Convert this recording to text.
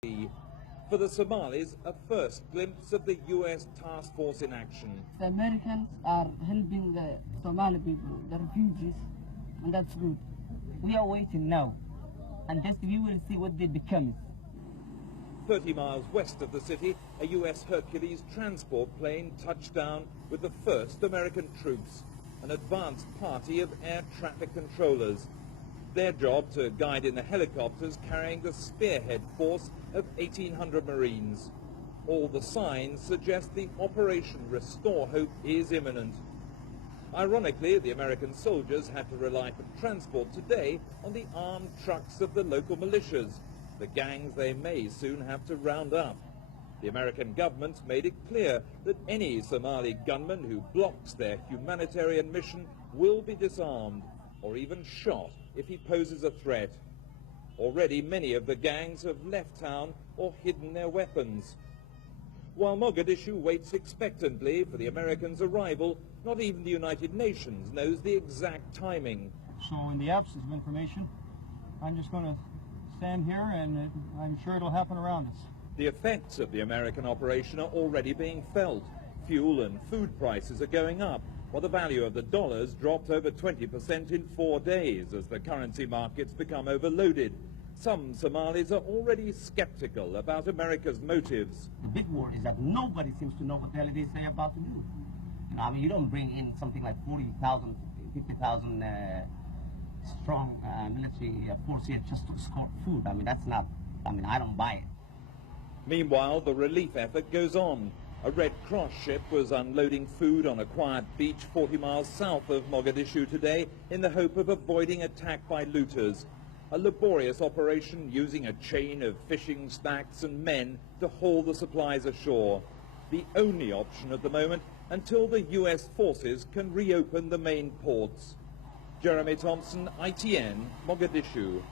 For the Somalis, a first glimpse of the US task force in action. The Americans are helping the Somali people, the refugees, and that's good. We are waiting now, and just we will see what they become. 30 miles west of the city, a US Hercules transport plane touched down with the first American troops, an advanced party of air traffic controllers. Their job to guide in the helicopters carrying the spearhead force of 1,800 Marines. All the signs suggest the Operation Restore Hope is imminent. Ironically, the American soldiers had to rely for transport today on the armed trucks of the local militias, the gangs they may soon have to round up. The American government made it clear that any Somali gunman who blocks their humanitarian mission will be disarmed or even shot if he poses a threat. Already many of the gangs have left town or hidden their weapons. While Mogadishu waits expectantly for the Americans' arrival, not even the United Nations knows the exact timing. So in the absence of information, I'm just going to stand here and I'm sure it'll happen around us. The effects of the American operation are already being felt. Fuel and food prices are going up, while the value of the dollar's dropped over 20% in 4 days as the currency markets become overloaded. Some Somalis are already skeptical about America's motives. The big word is that nobody seems to know what the hell they say about to do. I mean, you don't bring in something like 40,000, 50,000 strong military force here just to escort food. I mean, that's not, I don't buy it. Meanwhile, the relief effort goes on. A Red Cross ship was unloading food on a quiet beach 40 miles south of Mogadishu today in the hope of avoiding attack by looters. A laborious operation using a chain of fishing stacks and men to haul the supplies ashore. The only option at the moment until the US forces can reopen the main ports. Jeremy Thompson, ITN, Mogadishu.